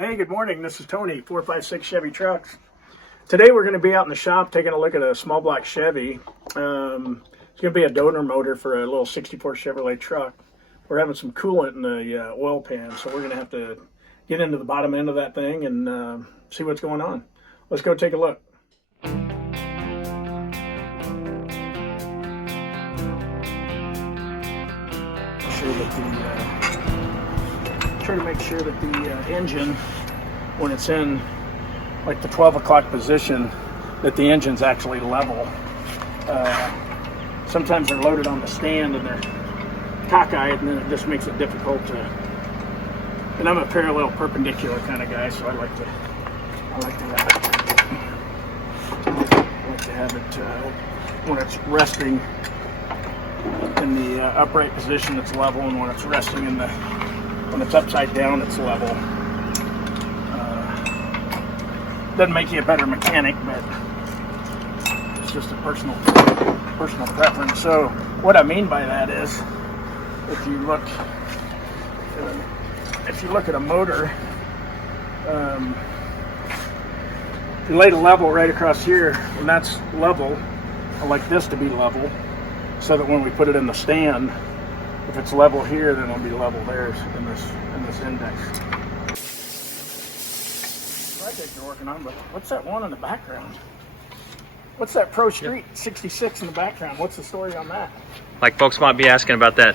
Hey, good morning. This is Tony, 456 Chevy Trucks. Today we're going to be out in the shop taking a look at a small block Chevy. It's going to be a donor motor for a little 64 Chevrolet truck. We're having some coolant in the oil pan, so we're going to have to get into the bottom end of that thing and see what's going on. Let's go take a look. Try to make sure that the engine, when it's in like the 12 o'clock position, that the engine's actually level. Sometimes they're loaded on the stand and they're cockeyed, and then it just makes it difficult to. And I'm a parallel perpendicular kind of guy, so I like to have it when it's resting in the upright position, it's level, and when it's resting in the when it's upside down, it's level. Doesn't make you a better mechanic, but it's just a personal preference. So what I mean by that is, if you look at a motor, if you lay the level right across here, and that's level, I like this to be level, so that when we put it in the stand, if it's level here, then it'll be level there in this index. Project you're working on, but what's that one in the background? What's that Pro Street 66 in the background? What's the story on that? Like folks might be asking about that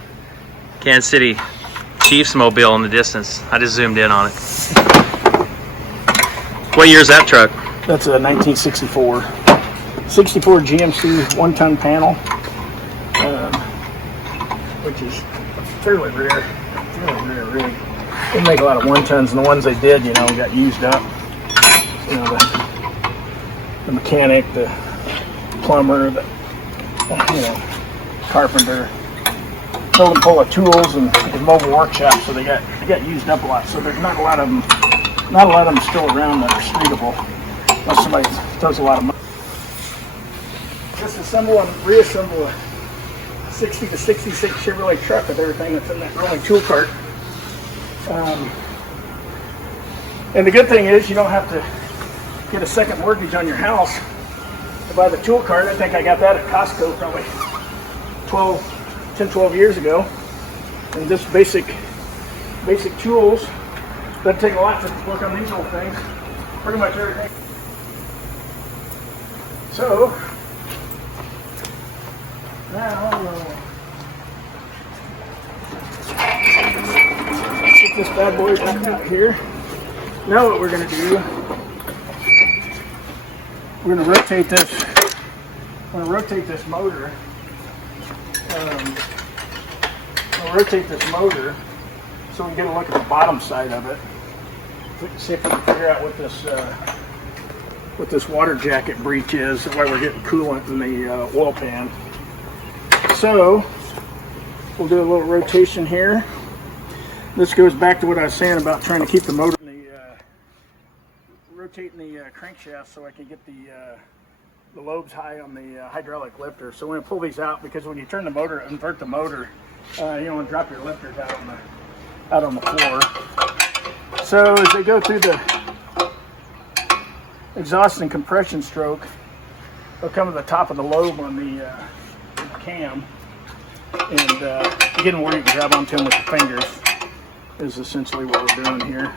Kansas City Chiefs mobile in the distance. I just zoomed in on it. What year is that truck? That's a 1964. 64 GMC one-ton panel, which is fairly rare. Really. They make a lot of one-tons, and the ones they did, got used up. The mechanic, the plumber, the carpenter, build and pull of tools and mobile workshops, so they got used up a lot. So there's not a lot of them still around that are streetable, unless somebody throws a lot of money. Disassemble and reassemble a 60 to 66 Chevrolet truck with everything that's in that rolling tool cart. And the good thing is you don't have to get a second mortgage on your house to buy the tool cart. I think I got that at Costco probably 10, 12 years ago. And just basic tools. Doesn't take a lot to work on these old things. Pretty much everything. So now let's get this bad boy back out here. Now what we're going to do, we're going to rotate this. I'm going to rotate this motor. So we can get a look at the bottom side of it. See if we can figure out what this water jacket breach is, why we're getting coolant in the oil pan. So we'll do a little rotation here. This goes back to what I was saying about trying to keep the motor in the rotating the crankshaft so I can get the lobes high on the hydraulic lifter. So we're going to pull these out, because when you turn the motor, invert the motor, you don't want to drop your lifters out on the floor. So as they go through the exhaust and compression stroke, they'll come to the top of the lobe on the cam, and getting where you can grab onto them with your fingers is essentially what we're doing here.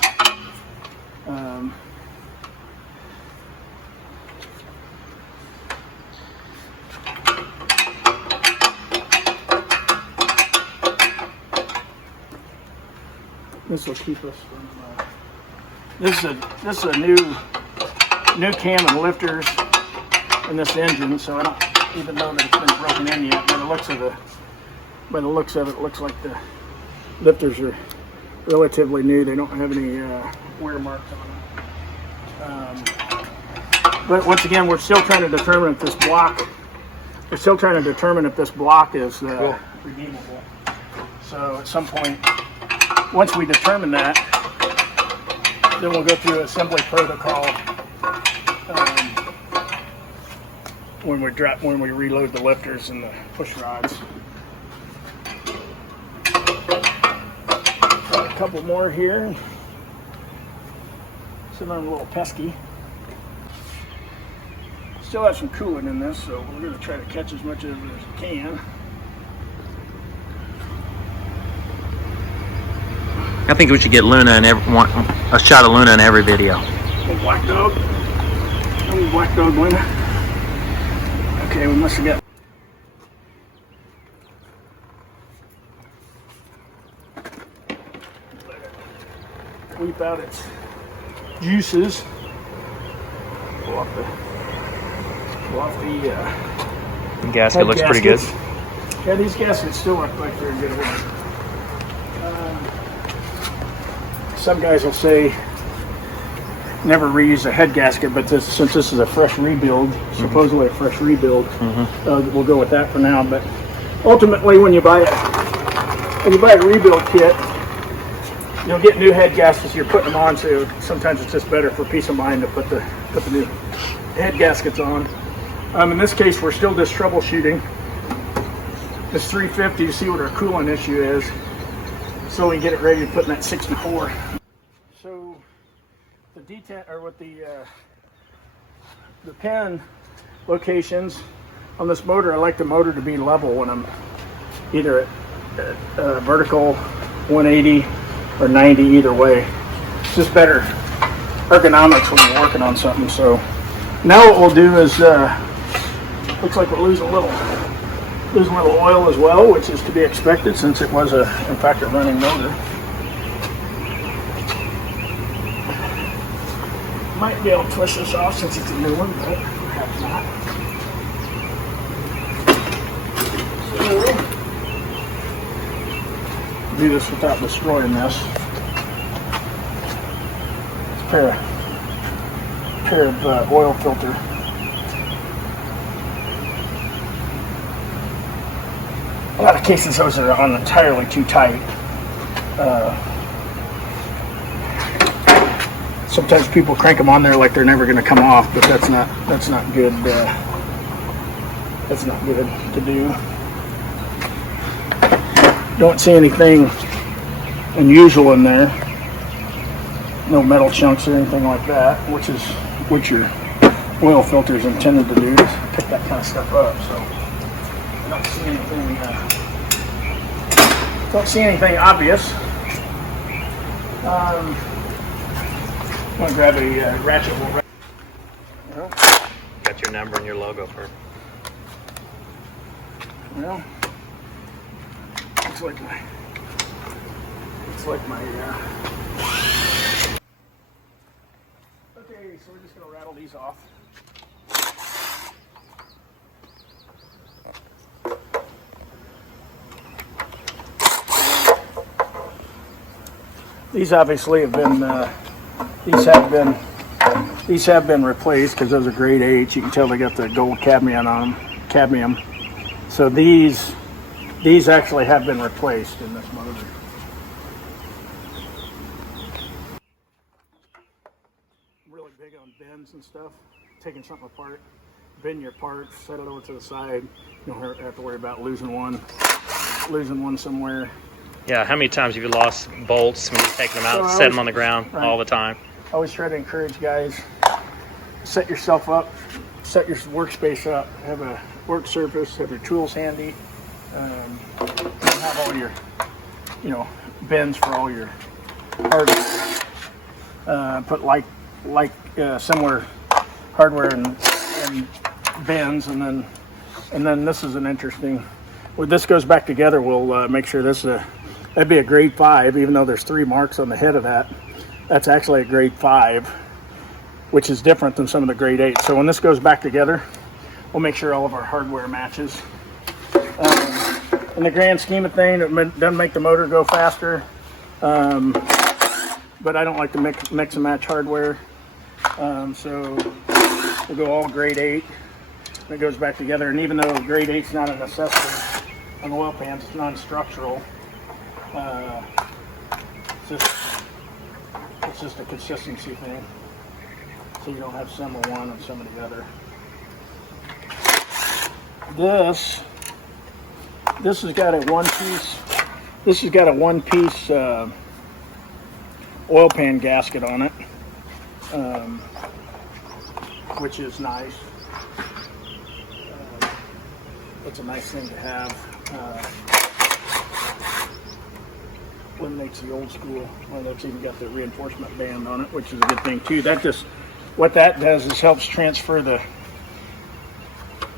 This will keep us from. This is a new cam and lifters in this engine, so I don't even know that it's been broken in yet. By the looks of it, it looks like the lifters are relatively new. They don't have any wear marks on them. But once again, we're still trying to determine if this block. Is redeemable. So at some point, once we determine that, then we'll go through assembly protocol when we reload the lifters and the push rods. A couple more here. Sitting on a little pesky. Still have some coolant in this, so we're going to try to catch as much of it as we can. I think we should get Luna in a shot of Luna in every video. Little black dog. Little black dog Luna. Okay, we must have got. Weep out its juices. Pull off the gasket looks pretty good. Yeah, these gaskets still look like they're in good order. Some guys will say never reuse a head gasket, but since this is a fresh rebuild, supposedly a fresh rebuild, we'll go with that for now. But ultimately, when you buy a rebuild kit, you'll get new head gaskets. You're putting them on, so sometimes it's just better for peace of mind to put the new head gaskets on. In this case, we're still just troubleshooting this 350 to see what our coolant issue is, so we can get it ready to put in that 64. So the detent, or with the pin locations on this motor, I like the motor to be level when I'm either at vertical 180 or 90, either way. It's just better ergonomics when you're working on something. So now what we'll do is, looks like we're losing a little oil as well, which is to be expected since it was in fact a running motor. Might be able to twist this off since it's a new one, but perhaps not. So, do this without destroying this. It's a pair of oil filter. A lot of cases those are on entirely too tight. Sometimes people crank them on there like they're never going to come off, but that's not good. That's not good to do. Don't see anything unusual in there. No metal chunks or anything like that, which is what your oil filter is intended to do, is pick that kind of stuff up. So don't see anything obvious. I'm going to grab a ratchet. Got your number and your logo for. Well, looks like my. Okay, so we're just going to rattle these off. These obviously have been. These have been replaced because those are grade 8. You can tell they got the gold cadmium on them. So these actually have been replaced in this motor. I'm really big on bends and stuff. Taking something apart, bend your parts, set it over to the side. You don't have to worry about losing one somewhere. Yeah, how many times have you lost bolts when you're taking them out and set them on the ground all the time? I always try to encourage guys, set yourself up, set your workspace up, have a work surface, have your tools handy, have all your, bends for all your hardware. Put similar hardware and bends, and then this is an interesting. When this goes back together, we'll make sure that'd be a grade 5, even though there's 3 marks on the head of that. That's actually a grade 5, which is different than some of the grade 8. So when this goes back together, we'll make sure all of our hardware matches. In the grand scheme of things, it doesn't make the motor go faster, but I don't like to mix and match hardware. So we'll go all grade 8. And it goes back together. And even though grade 8 is not a necessity on oil pans, it's non-structural. It's just a consistency thing, so you don't have some of one and some of the other. This has got a one-piece. This has got a one-piece oil pan gasket on it. which is nice. It's a nice thing to have. Eliminates the old school. Well, that's even got the reinforcement band on it, which is a good thing too. That just, what that does is helps transfer the,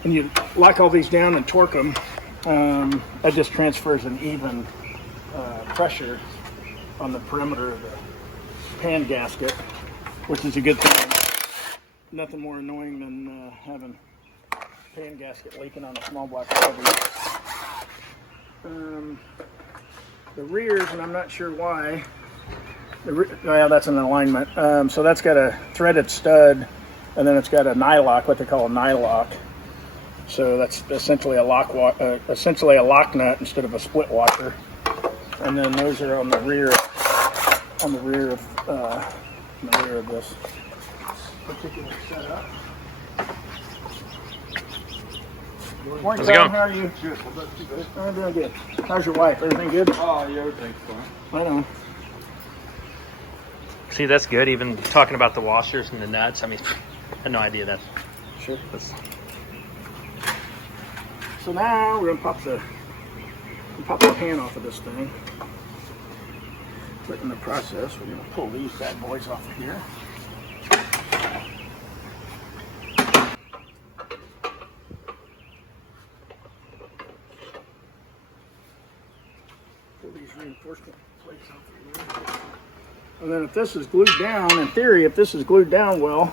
when you lock all these down and torque them, that just transfers an even pressure on the perimeter of the pan gasket, which is a good thing. Nothing more annoying than having pan gasket leaking on a small block Chevy. The rears, and I'm not sure why. Well, that's an alignment. So that's got a threaded stud, and then it's got a nylock, what they call a nylock. So that's essentially a lock nut instead of a split washer. And then those are on the rear of this particular setup. Morning, How's it Tom. going? How are you? Good. Well, that's too good. I'm doing good. How's your wife? Everything good? Oh, yeah, everything's fine. I know. See, that's good. Even talking about the washers and the nuts. I mean, I had no idea that. Sure. That's, So now we're gonna pop the pan off of this thing. But in the process, we're gonna pull these bad boys off of here. Pull these reinforcement plates off of here. And then if this is glued down, in theory, if this is glued down well,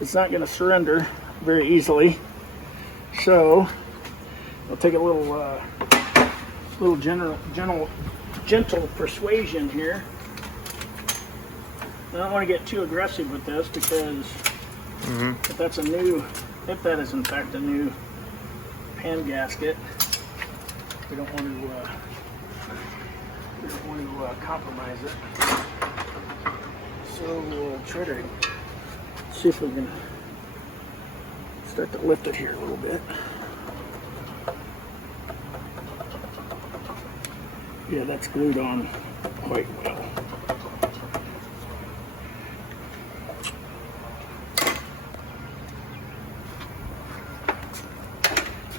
it's not gonna surrender very easily. So I'll take a little gentle persuasion here. I don't want to get too aggressive with this because if that is in fact a new pan gasket, we don't want to compromise it. So we'll try to see if we can start to lift it here a little bit. Yeah, that's glued on quite well.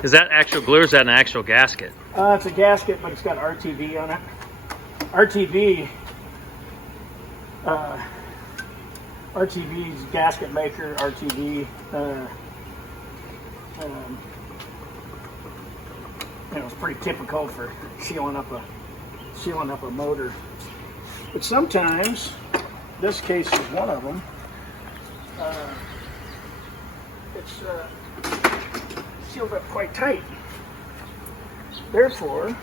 is that actual glue or is that an actual gasket? It's a gasket, but it's got RTV on it. RTV's gasket maker. RTV. It's pretty typical for sealing up a motor. But sometimes, this case is one of them. It's sealed up quite tight. Therefore,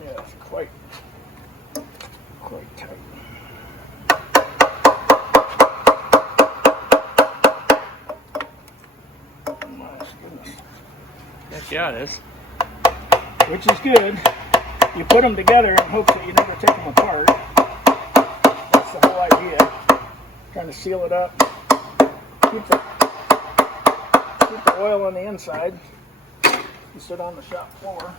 yeah, it's quite tight. Heck yeah, it is. Which is good. You put them together in hopes that you never take them apart. That's the whole idea. Trying to seal it up. Keep the oil on the inside. You sit on the shop floor.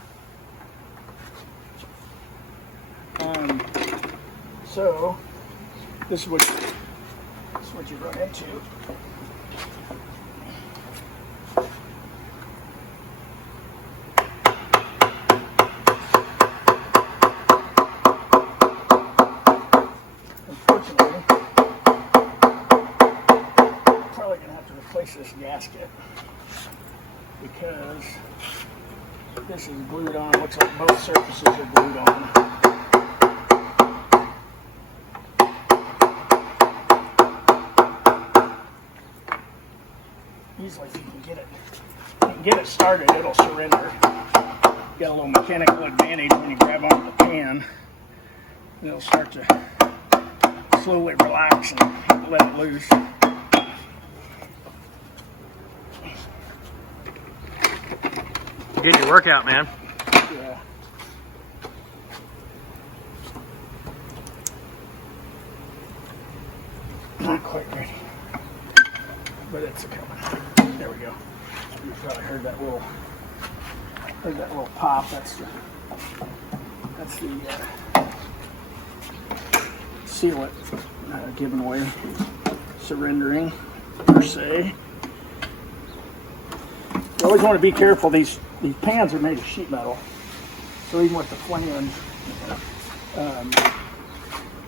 So this is what you run into. Unfortunately, probably gonna have to replace this gasket because this is glued on. Looks like both surfaces are glued on. Easily, if you can get it started, it'll surrender. You got a little mechanical advantage when you grab onto the pan. It'll start to slowly relax and let it loose. Get your workout, man. Yeah. Not quite ready, but it's coming. There we go. You probably heard that little There's that little pop. That's the sealant giving way, surrendering per se. You always want to be careful. These pans are made of sheet metal, so even with the flange,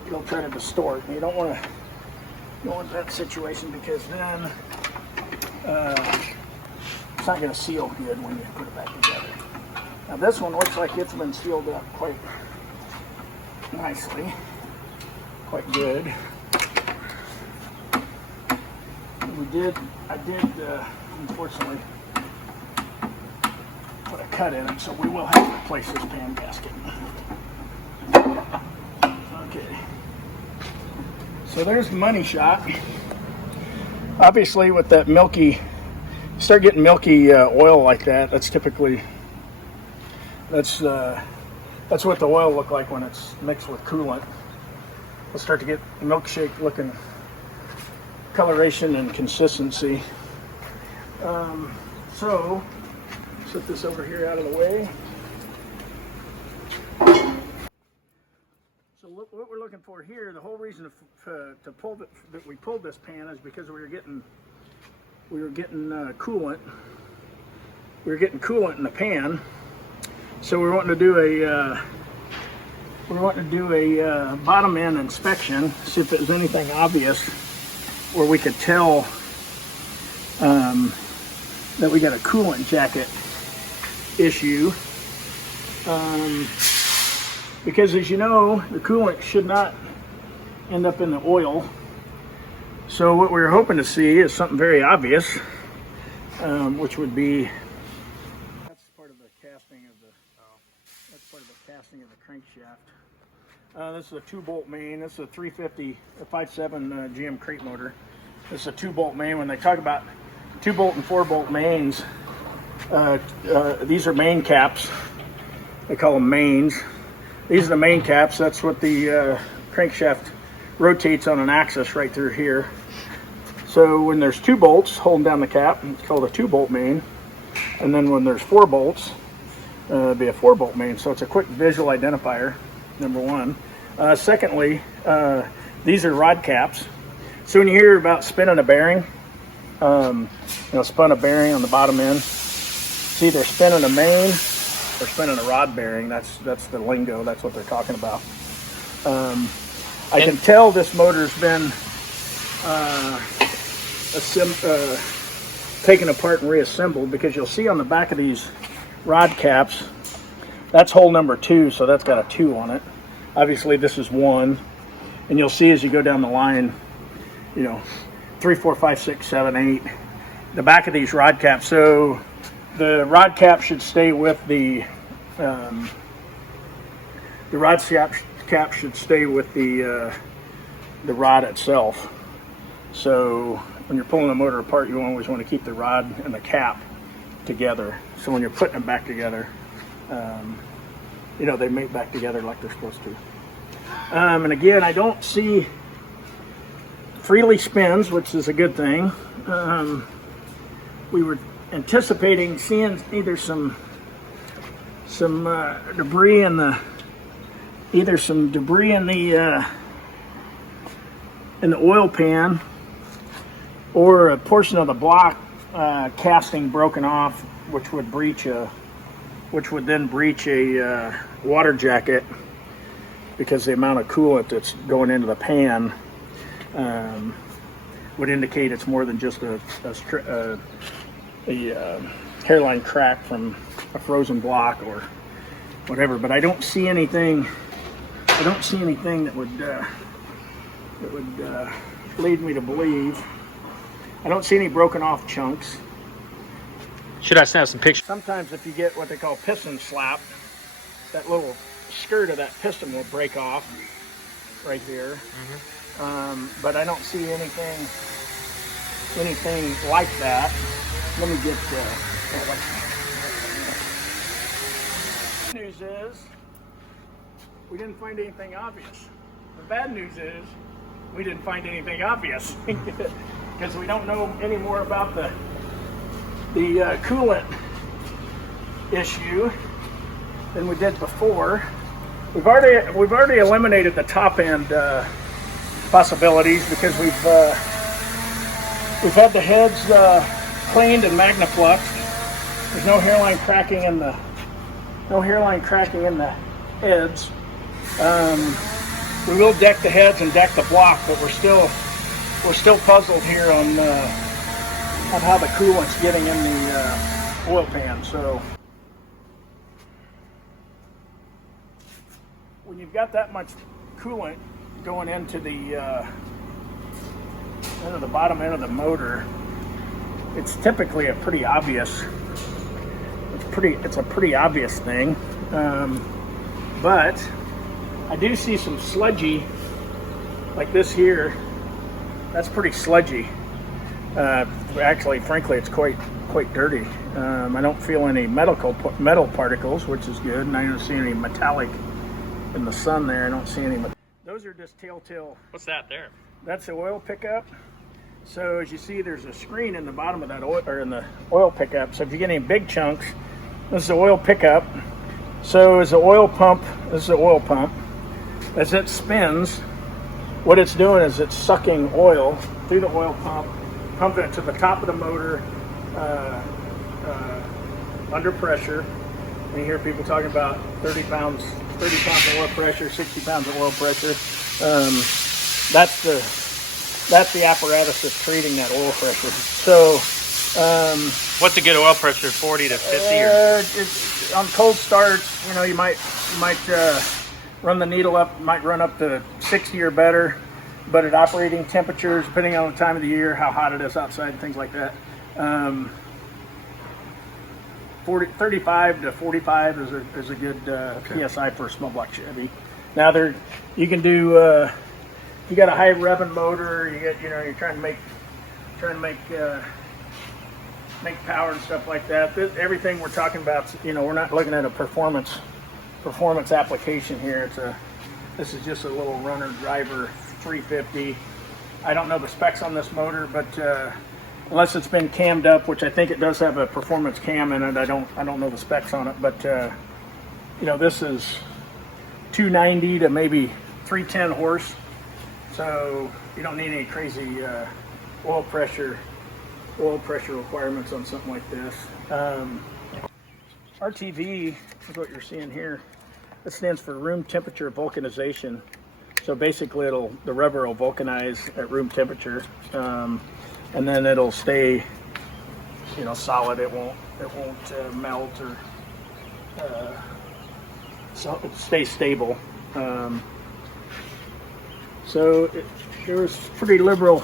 it'll try to distort. And you don't want to go into that situation because then it's not going to seal good when you put it back together. Now this one looks like it's been sealed up quite nicely, quite good. I did unfortunately put a cut in it, so we will have to replace this pan gasket. Okay, so there's the money shot. Obviously with that milky, start getting milky oil like that, that's typically, that's what the oil look like when it's mixed with coolant. We'll start to get milkshake looking coloration and consistency. So set this over here out of the way. So what we're looking for here, the whole reason to pull that we pulled this pan is because we were getting coolant. We were getting coolant in the pan, so we're wanting to do a bottom end inspection, see if there's anything obvious where we could tell that we got a coolant jacket issue. Because as you know, the coolant should not end up in the oil. So what we're hoping to see is something very obvious, which would be that's part of the casting of the crankshaft. This is a 2-bolt main. This is a 350 5.7 GM crate motor. This is a 2-bolt main. When they talk about 2-bolt and 4-bolt mains, these are main caps. They call them mains. These are the main caps. That's what the crankshaft rotates on an axis right through here. So when there's 2 bolts holding down the cap, it's called a 2-bolt main. And then when there's 4 bolts, it'd be a 4-bolt main. So it's a quick visual identifier, number one. Secondly, these are rod caps. So when you hear about spinning a bearing, spun a bearing on the bottom end, it's either spinning a main or spinning a rod bearing. That's the lingo. That's what they're talking about. I can tell this motor's been taken apart and reassembled, because you'll see on the back of these rod caps, that's hole number 2, so that's got a 2 on it. Obviously this is 1, and you'll see as you go down the line, 3, 4, 5, 6, 7, 8, the back of these rod caps. So the rod cap should stay with the rod cap should stay with the rod itself. So when you're pulling the motor apart, you always want to keep the rod and the cap together. So when you're putting them back together, they mate back together like they're supposed to. And again, I don't see freely spins, which is a good thing. We were anticipating seeing either some debris in the oil pan, or a portion of the block casting broken off, which would then breach a water jacket, because the amount of coolant that's going into the pan would indicate it's more than just a hairline crack from a frozen block or whatever. But I don't see anything. That would lead me to believe. I don't see any broken off chunks. Should I snap some pictures? Sometimes if you get what they call piston slap, that little skirt of that piston will break off right there. But I don't see anything like that. Let me get the news is we didn't find anything obvious. The bad news is we didn't find anything obvious, because we don't know any more about the coolant issue than we did before. We've already eliminated the top end possibilities because we've had the heads cleaned and magnafluxed. There's no hairline cracking in the heads. We will deck the heads and deck the block, but we're still puzzled here on how the coolant's getting in the oil pan. So when you've got that much coolant going into the bottom end of the motor, it's typically a pretty obvious. It's a pretty obvious thing, but I do see some sludgy, like this here. That's pretty sludgy. Actually, frankly, it's quite dirty. I don't feel any metal particles, which is good, and I don't see any metallic in the sun there. I don't see any. Those are just telltale. What's that there? That's the oil pickup. So as you see, there's a screen in the bottom of that oil, or in the oil pickup. So if you get any big chunks, this is the oil pickup. So as the oil pump, this is the oil pump. As it spins, what it's doing is it's sucking oil through the oil pump, pumping it to the top of the motor under pressure. And you hear people talking about 30 pounds of oil pressure, 60 pounds of oil pressure. That's the apparatus that's treating that oil pressure. So, what's a good oil pressure? 40 to 50, or on cold starts, you might run the needle up, might run up to 60 or better. But at operating temperatures, depending on the time of the year, how hot it is outside, things like that, 35 to 45 is a good PSI for a small block Chevy. Now you can do. You got a high revving motor. You're trying to make power and stuff like that. Everything we're talking about, we're not looking at a performance application here. This is just a little runner driver 350. I don't know the specs on this motor, but unless it's been cammed up, which I think it does have a performance cam in it, I don't know the specs on it. But this is 290 to maybe 310 horse. So you don't need any crazy oil pressure requirements on something like this. RTV is what you're seeing here. It stands for room temperature vulcanization. So basically, the rubber will vulcanize at room temperature, and then it'll stay, solid. It won't melt or so it stays stable. So there was pretty liberal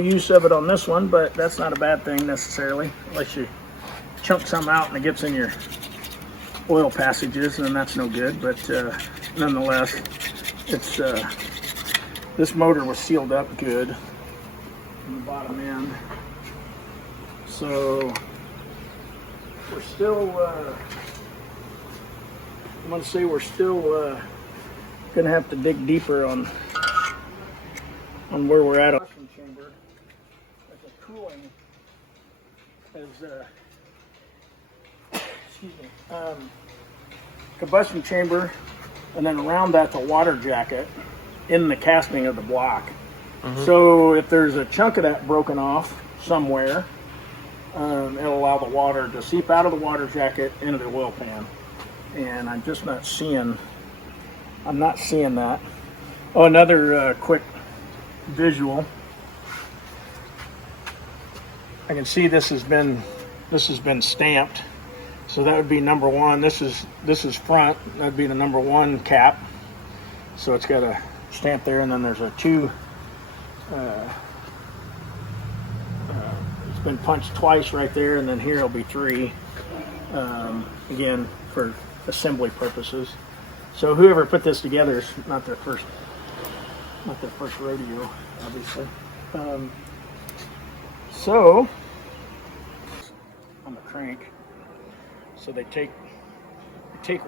use of it on this one, but that's not a bad thing necessarily, unless you chunk some out and it gets in your oil passages, and then that's no good. But nonetheless, it's this motor was sealed up good in the bottom end, so we're still. I'm going to say we're still. Gonna have to dig deeper on where we're at. Combustion chamber, as a cooling, combustion chamber, and then around that the water jacket in the casting of the block. Mm-hmm. So if there's a chunk of that broken off somewhere, it'll allow the water to seep out of the water jacket into the oil pan, and I'm just not seeing. I'm not seeing that. Oh, another quick visual. I can see this has been stamped, so that would be number one. This is front. That would be the number one cap. So it's got a stamp there, and then there's a two. It's been punched twice right there, and then here it'll be three. Again, for assembly purposes. So whoever put this together is not their first rodeo, obviously. So on the crank, so they take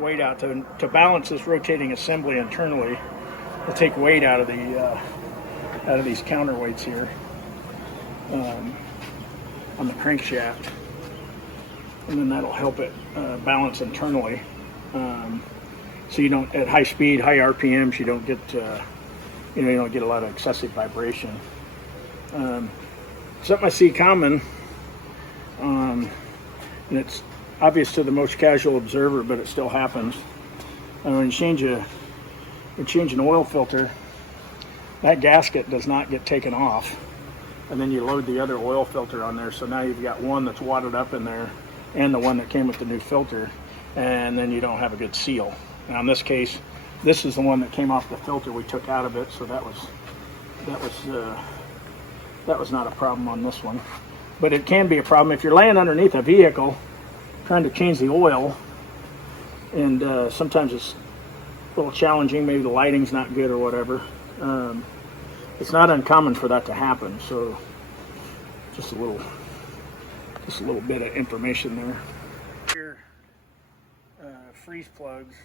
weight out to balance this rotating assembly internally. They take weight out of these counterweights here on the crankshaft. and then that'll help it balance internally. So you don't, at high speed, high RPMs, you don't get you don't get a lot of excessive vibration. Something I see common, and it's obvious to the most casual observer, but it still happens. When you change an oil filter, that gasket does not get taken off, and then you load the other oil filter on there. So now you've got one that's wadded up in there, and the one that came with the new filter, and then you don't have a good seal. Now in this case, this is the one that came off the filter we took out of it, so that was not a problem on this one. But it can be a problem if you're laying underneath a vehicle trying to change the oil, and sometimes it's a little challenging. Maybe the lighting's not good or whatever. It's not uncommon for that to happen. So just a little bit of information there. Here, freeze plugs.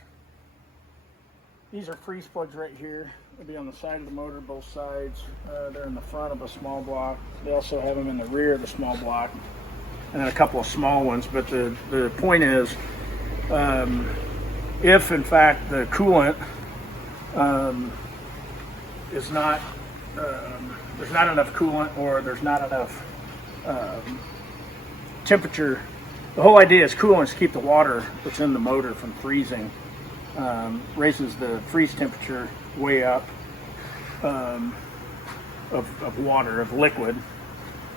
These are freeze plugs right here. They'll be on the side of the motor, both sides. They're in the front of a small block. They also have them in the rear of the small block, and then a couple of small ones. But the point is, if in fact the coolant is not, there's not enough coolant, or there's not enough temperature. The whole idea is coolant is to keep the water that's in the motor from freezing. Raises the freeze temperature way up of water, of liquid.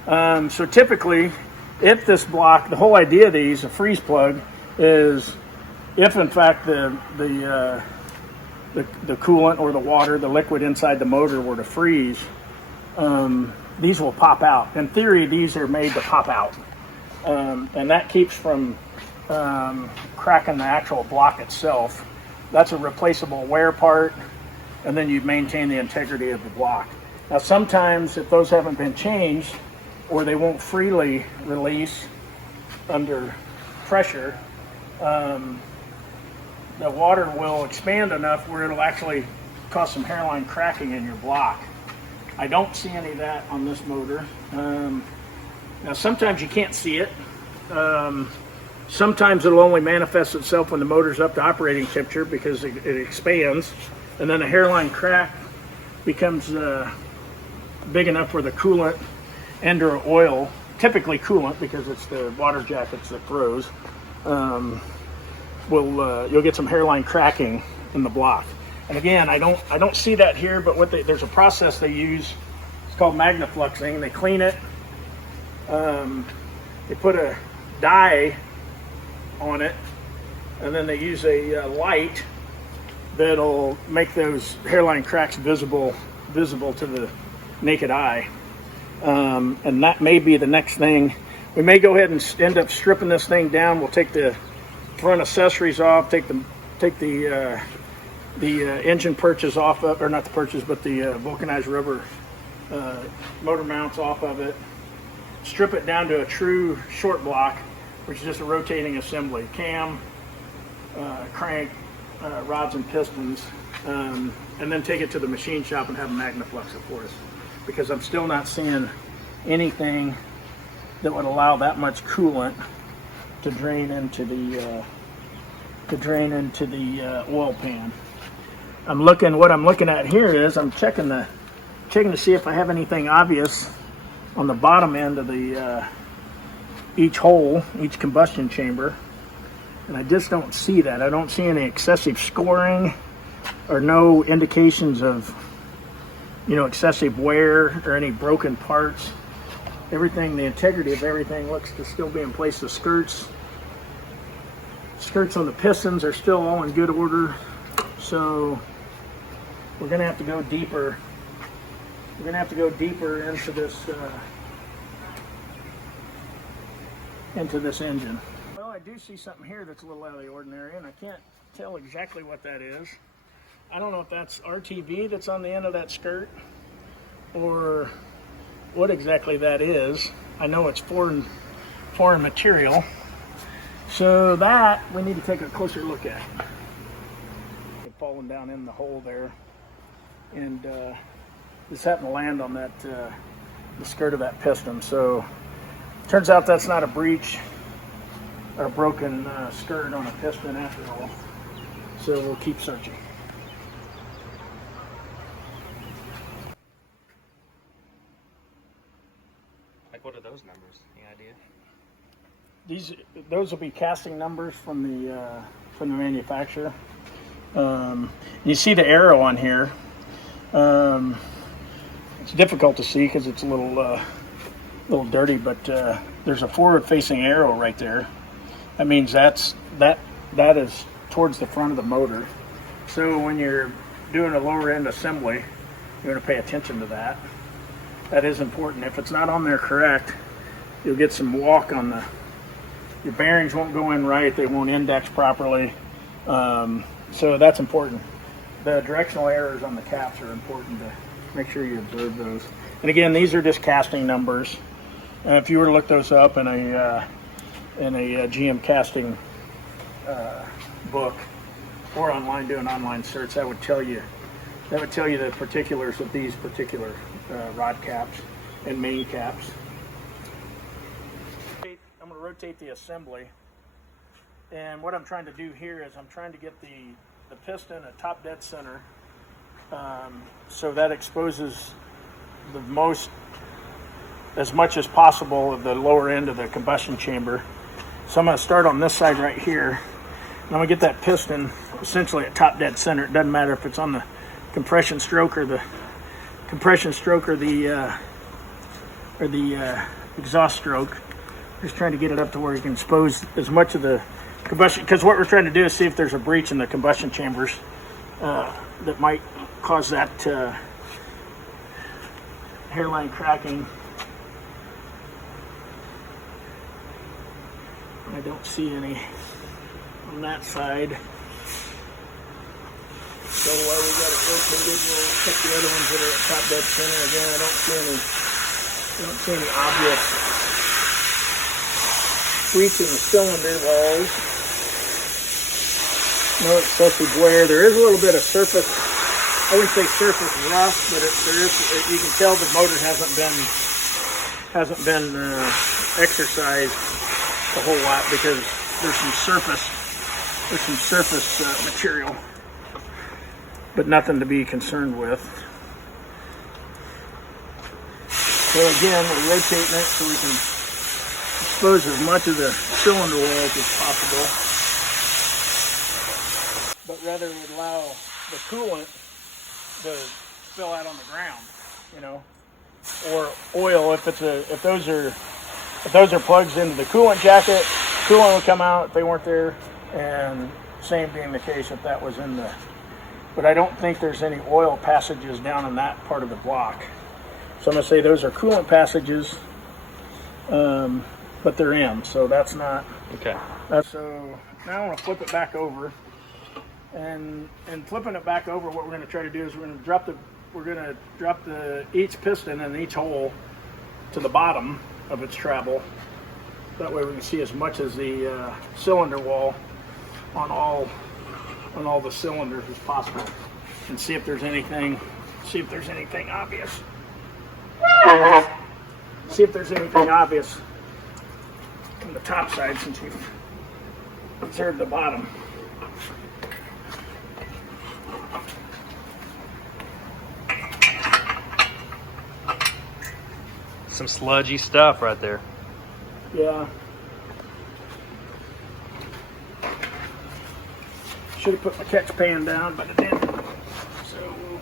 So typically, if this block, the whole idea of these, a freeze plug, is if in fact the coolant or the water, the liquid inside the motor were to freeze, these will pop out. In theory, these are made to pop out, and that keeps from cracking the actual block itself. That's a replaceable wear part, and then you maintain the integrity of the block. Now sometimes if those haven't been changed, or they won't freely release under pressure, the water will expand enough where it'll actually cause some hairline cracking in your block. I don't see any of that on this motor. Now sometimes you can't see it. Sometimes it'll only manifest itself when the motor's up to operating temperature, because it expands, and then a hairline crack becomes big enough where the coolant and or oil, typically coolant because it's the water jackets that froze, you'll get some hairline cracking in the block. And again, I don't see that here, but there's a process they use. It's called magnafluxing. They clean it. They put a dye on it, and then they use a light that'll make those hairline cracks visible to the naked eye. And that may be the next thing. We may go ahead and end up stripping this thing down. We'll take the front accessories off, take the engine perches off of, or not the perches, but the vulcanized rubber motor mounts off of it. Strip it down to a true short block, which is just a rotating assembly, cam, crank, rods and pistons, and then take it to the machine shop and have them magnaflux it for us, because I'm still not seeing anything that would allow that much coolant to drain into the oil pan. What I'm looking at here is I'm checking to see if I have anything obvious on the bottom end of the each hole, each combustion chamber, and I just don't see that. I don't see any excessive scoring or no indications of excessive wear or any broken parts. Everything, the integrity of everything looks to still be in place. The skirts on the pistons are still all in good order, so we're gonna have to go deeper. We're gonna have to go deeper into this engine. Well, I do see something here that's a little out of the ordinary, and I can't tell exactly what that is. I don't know if that's RTV that's on the end of that skirt, or what exactly that is. I know it's foreign material, so that we need to take a closer look at. It's fallen down in the hole there, and this happened to land on that the skirt of that piston. So turns out that's not a breach. a broken skirt on a piston after all. So we'll keep searching. Like, what are those numbers? Any idea? Those will be casting numbers from the manufacturer. You see the arrow on here. It's difficult to see because it's a little dirty, but there's a forward-facing arrow right there. That means that is towards the front of the motor. So when you're doing a lower end assembly, you're going to pay attention to that. That is important. If it's not on there correct, you'll get some walk on your bearings won't go in right. They won't index properly. So that's important. The directional errors on the caps are important to make sure you observe those. And again, these are just casting numbers. If you were to look those up in a GM casting book or online, do an online search, that would tell you the particulars of these particular rod caps and main caps. I'm going to rotate the assembly, and what I'm trying to do here is I'm trying to get the piston at top dead center, so that exposes as much as possible of the lower end of the combustion chamber. So I'm going to start on this side right here, and I'm going to get that piston essentially at top dead center. It doesn't matter if it's on the compression stroke or the exhaust stroke. Just trying to get it up to where you can expose as much of the combustion, because what we're trying to do is see if there's a breach in the combustion chambers that might cause that hairline cracking. I don't see any on that side. So while we got it rotated, we'll check the other ones that are at top dead center. Again, I don't see any obvious breach in the cylinder walls. No excessive wear. There is a little bit of surface, I wouldn't say surface rust, but you can tell the motor hasn't been exercised a whole lot because there's some surface material, but nothing to be concerned with. So again, we're rotating it so we can expose as much of the cylinder walls as possible, but rather would allow the coolant to spill out on the ground, or oil. If those are plugs into the coolant jacket, coolant would come out if they weren't there, and same being the case if that was in the. But I don't think there's any oil passages down in that part of the block. So I'm going to say those are coolant passages, but they're in, so that's not. Okay. So now I want to flip it back over, and flipping it back over, what we're going to try to do is we're going to drop each piston in each hole to the bottom of its travel. That way we can see as much as the cylinder wall on all the cylinders as possible, and see if there's anything obvious. See if there's anything obvious on the top side, since we've observed the bottom. Some sludgy stuff right there. Yeah. Should have put my catch pan down, but I didn't. So we'll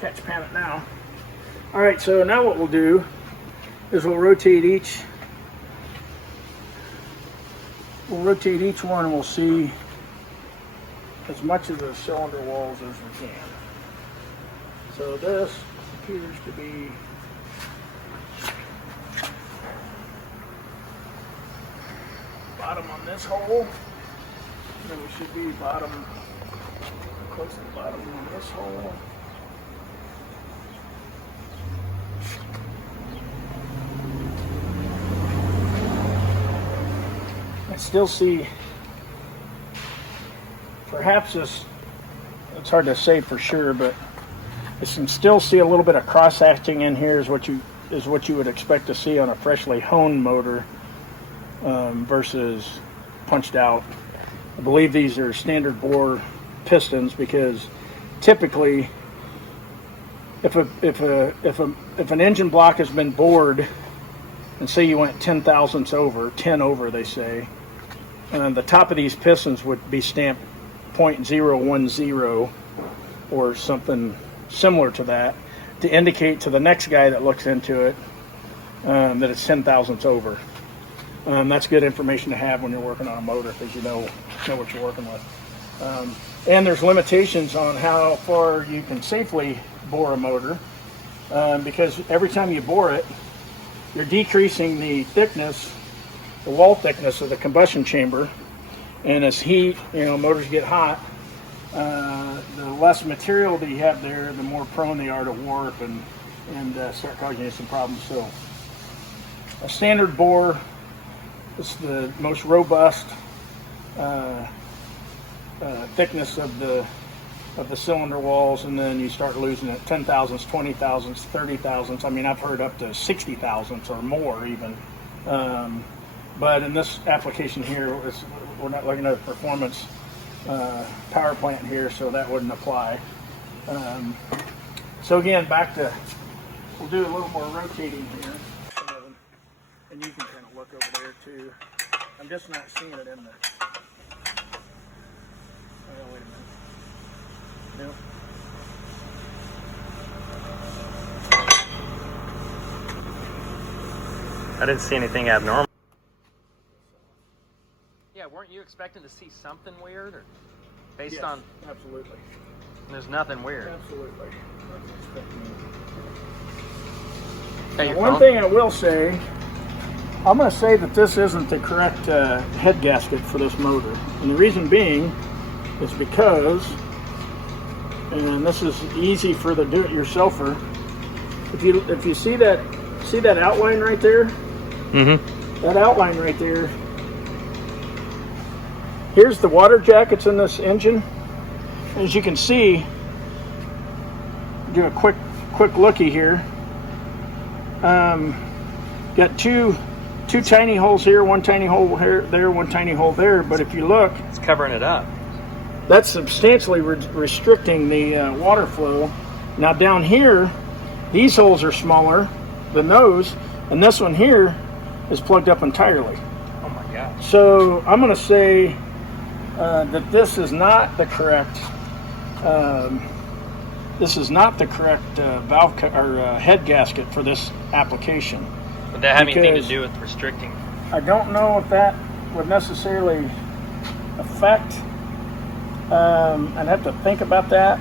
catch pan it now. All right, so now what we'll do is we'll rotate each one, and we'll see as much of the cylinder walls as we can. So this appears to be bottom on this hole. Then we should be bottom, close to the bottom on this hole. I still see, perhaps it's hard to say for sure, but I can still see a little bit of cross hatching in here is what you would expect to see on a freshly honed motor. versus punched out. I believe these are standard bore pistons because typically if an engine block has been bored, and say you went 10 thousandths over, 10 over they say, and the top of these pistons would be stamped .010 or something similar to that to indicate to the next guy that looks into it that it's 10 thousandths over. That's good information to have when you're working on a motor because you know what you're working with. And there's limitations on how far you can safely bore a motor because every time you bore it, you're decreasing the thickness, the wall thickness of the combustion chamber. And as heat, motors get hot, the less material that you have there, the more prone they are to warp and start causing you some problems. So a standard bore is the most robust thickness of the cylinder walls, and then you start losing it 10 thousandths, 20 thousandths, 30 thousandths. I mean, I've heard up to 60 thousandths or more even. But in this application here, we're not looking at a performance power plant here, so that wouldn't apply. So again, we'll do a little more rotating here. And you can kind of look over there too. I'm just not seeing it in the... Oh, wait a minute. Nope. I didn't see anything abnormal. Yeah, weren't you expecting to see something weird, or based on? Absolutely. There's nothing weird. Absolutely. Hey, Now, one thing I will say, I'm going to say that this isn't the correct head gasket for this motor, and the reason being is because, and this is easy for the do-it-yourselfer. If you see that outline right there, that outline right there. Here's the water jackets in this engine. As you can see, do a quick looky here. Got two tiny holes here, one tiny hole here, there, one tiny hole there. But if you look, it's covering it up. That's substantially restricting the water flow. Now down here, these holes are smaller than those, and this one here is plugged up entirely. Oh my God! So I'm going to say that this is not the correct. This is not the correct valve or head gasket for this application. Would that have anything to do with restricting? I don't know if that would necessarily affect. I'd have to think about that.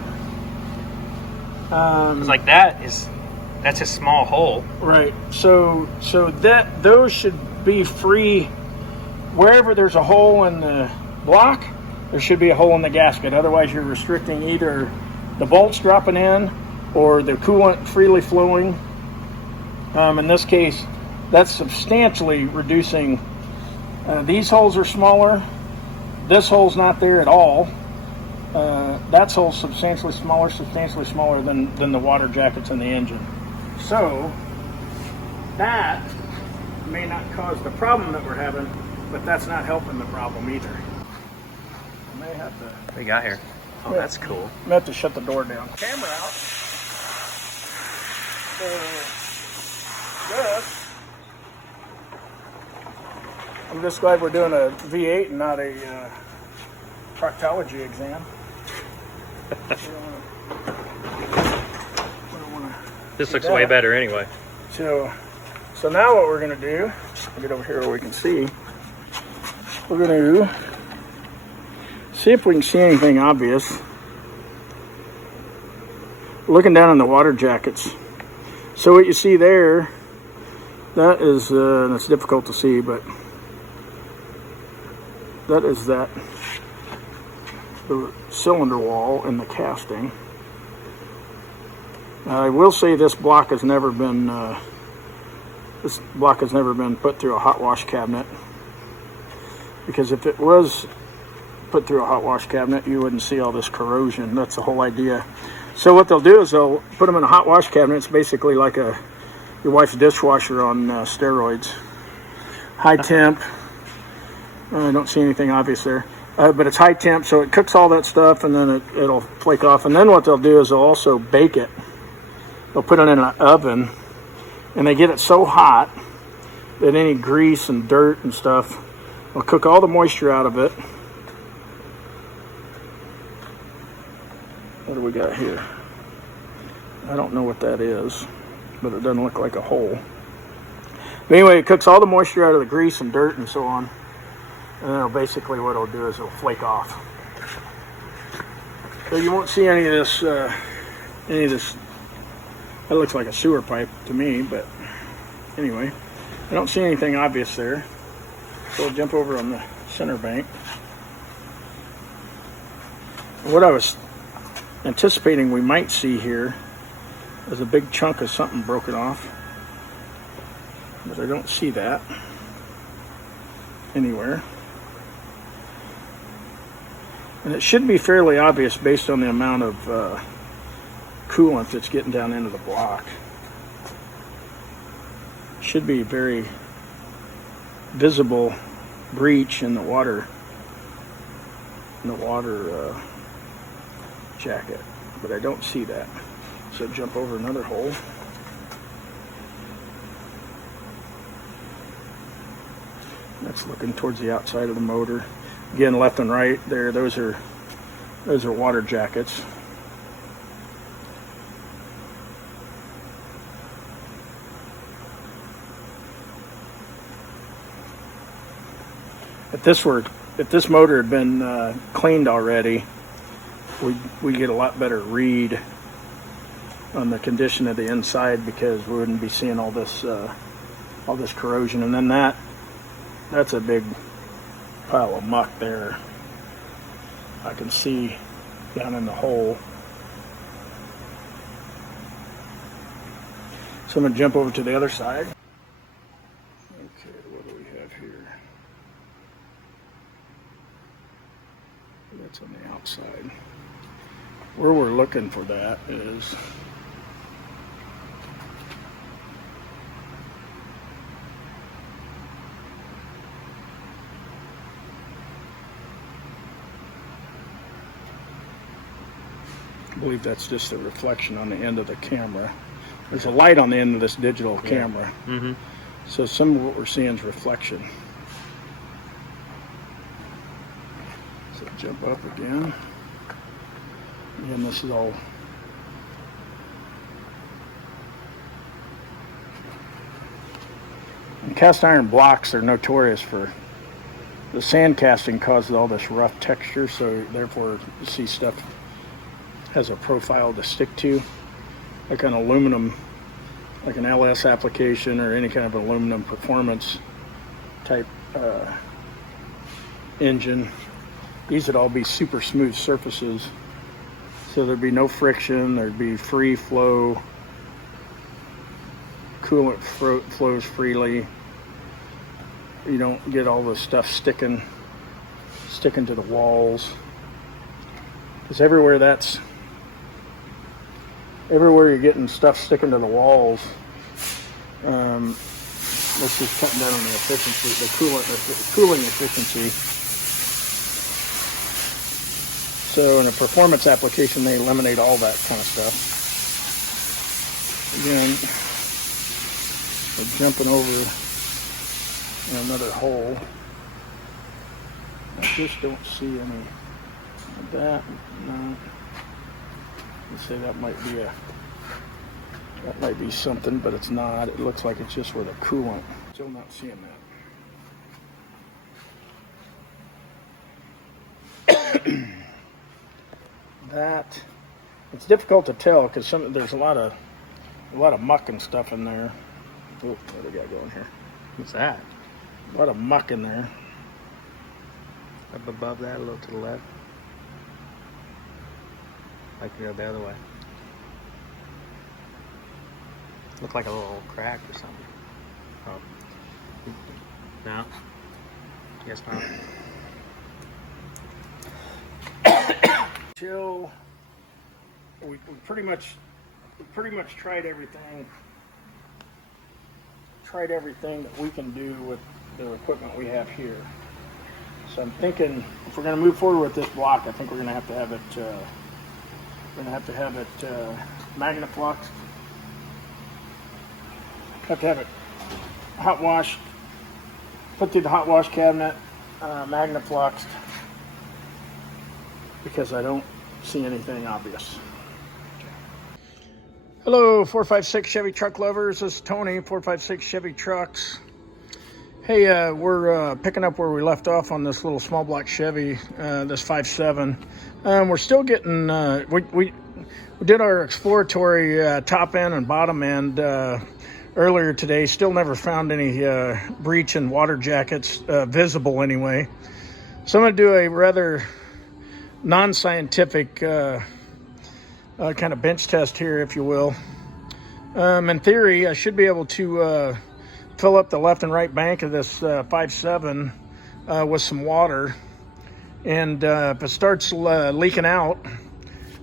Like that's a small hole. Right. So that those should be free. Wherever there's a hole in the block, there should be a hole in the gasket. Otherwise, you're restricting either the bolts dropping in or the coolant freely flowing. In this case, that's substantially reducing. These holes are smaller. This hole's not there at all. That hole's substantially smaller than the water jackets in the engine. So that may not cause the problem that we're having, but that's not helping the problem either. I may have to. What do you got here? Oh, that's cool. I may have to shut the door down. Camera out. So this, I'm just glad we're doing a V8 and not a proctology exam. This looks way better anyway. So now what we're going to do, I'll get over here where we can see. We're going to see if we can see anything obvious. Looking down on the water jackets. So what you see there, that is, it's difficult to see, but that is the cylinder wall in the casting. I will say this block has never been put through a hot wash cabinet, because if it was put through a hot wash cabinet, you wouldn't see all this corrosion. That's the whole idea. So what they'll do is they'll put them in a hot wash cabinet. It's basically like your wife's dishwasher on steroids. High temp, I don't see anything obvious there. But it's high temp, so it cooks all that stuff, and then it'll flake off. And then what they'll do is they'll also bake it. They'll put it in an oven, and they get it so hot that any grease and dirt and stuff will cook all the moisture out of it. What do we got here? I don't know what that is, but it doesn't look like a hole. But anyway, it cooks all the moisture out of the grease and dirt and so on. And then basically what it'll do is it'll flake off. So you won't see any of this, that looks like a sewer pipe to me, but anyway, I don't see anything obvious there. So we'll jump over on the center bank. What I was anticipating we might see here is a big chunk of something broken off, but I don't see that anywhere. And it should be fairly obvious based on the amount of coolant that's getting down into the block. It should be very visible breach in the water jacket, but I don't see that. So jump over another hole. That's looking towards the outside of the motor. Again, left and right there, those are water jackets. If this motor had been cleaned already, we get a lot better read on the condition of the inside, because we wouldn't be seeing all this corrosion. And then that's a big pile of muck there. I can see down in the hole. So I'm going to jump over to the other side. Okay, what do we have here? That's on the outside. Where we're looking for that is I believe that's just a reflection on the end of the camera. There's a light on the end of this digital camera. Mm-hmm. So some of what we're seeing is reflection. So jump up again. Again, this is all and cast iron blocks are notorious for the sand casting causes all this rough texture, so therefore you see stuff has a profile to stick to, like an aluminum, like an LS application or any kind of aluminum performance type engine. These would all be super smooth surfaces, so there'd be no friction, there'd be free flow, coolant flows freely. You don't get all the stuff sticking to the walls, because everywhere you're getting stuff sticking to the walls, that's just cutting down on the efficiency, the cooling efficiency. So in a performance application, they eliminate all that kind of stuff. Again, we're jumping over in another hole. I just don't see any of that. No. Let's say that might be something, but it's not. It looks like it's just where the coolant. Still not seeing that. That it's difficult to tell because there's a lot of muck and stuff in there. Oh, what do we got going here? What's that? A lot of muck in there. Up above that, a little to the left. I could go the other way. Look like a little crack or something. Oh. No? Guess not. Till we pretty much tried everything that we can do with the equipment we have here. So I'm thinking if we're going to move forward with this block, I think we're going to have it. We're going to have it Magnafluxed. Have to have it hot washed, put through the hot wash cabinet, Magnafluxed, because I don't see anything obvious. Hello, 456 Chevy truck lovers. This is Tony, 456 Chevy Trucks. Hey, we're picking up where we left off on this little small block Chevy, this 5.7. We're still getting, we did our exploratory top end and bottom end earlier today. Still never found any breach and water jackets visible anyway. So I'm going to do a rather non-scientific kind of bench test here, if you will. In theory, I should be able to fill up the left and right bank of this 5.7 with some water, and if it starts leaking out,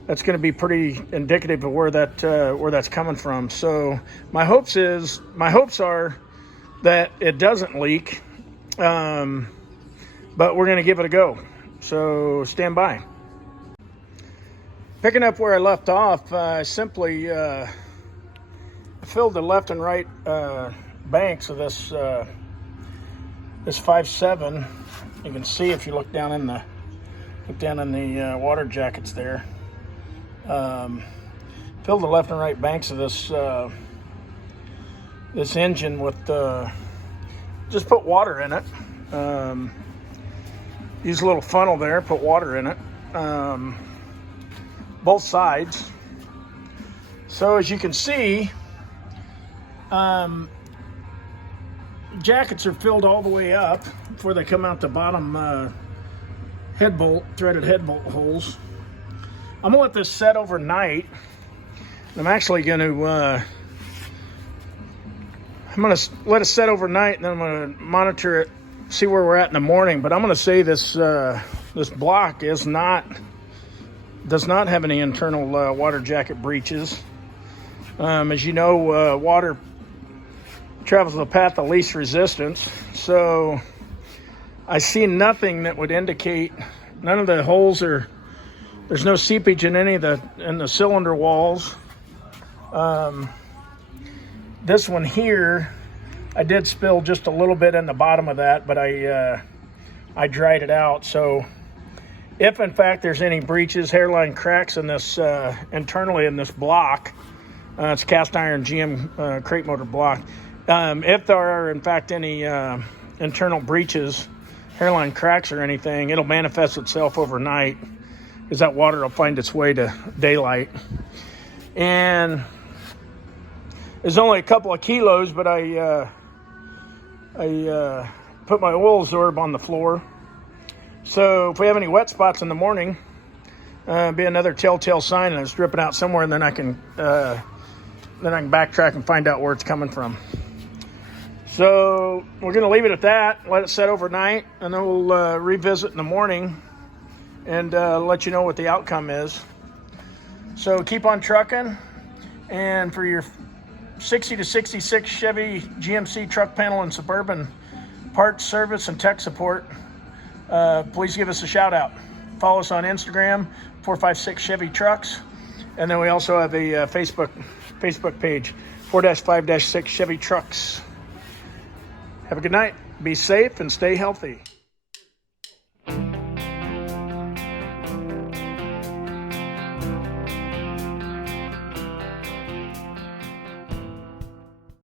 that's going to be pretty indicative of where that's coming from. So my hopes are that it doesn't leak, but we're going to give it a go. So stand by. Picking up where I left off, I simply filled the left and right banks of this 5.7. You can see if you look down in the water jackets there. Filled the left and right banks of this this engine with just put water in it. Use a little funnel there, put water in it. Both sides. So as you can see, jackets are filled all the way up before they come out the bottom threaded head bolt holes. I'm gonna let this set overnight. I'm actually gonna let it set overnight, and then I'm gonna monitor it, see where we're at in the morning. But I'm gonna say this block does not have any internal water jacket breaches. As you know, water travels the path of least resistance, so I see nothing that would indicate, none of the holes there's no seepage in any of the cylinder walls. This one here, I did spill just a little bit in the bottom of that, but I dried it out. So if in fact there's any breaches, hairline cracks in this internally in this block, it's cast iron GM crate motor block. If there are in fact any internal breaches, hairline cracks or anything, it'll manifest itself overnight, because that water will find its way to daylight. And there's only a couple of kilos, but I put my oil absorb on the floor. So if we have any wet spots in the morning, be another telltale sign, and it's dripping out somewhere, and then I can backtrack and find out where it's coming from. So we're going to leave it at that, let it set overnight, and then we'll revisit in the morning and let you know what the outcome is. So keep on trucking, and for your 60 to 66 Chevy GMC truck panel and Suburban parts, service, and tech support, please give us a shout out. Follow us on Instagram, 456 Chevy Trucks, and then we also have a Facebook page, 4-5-6 Chevy Trucks. Have a good night. Be safe and stay healthy.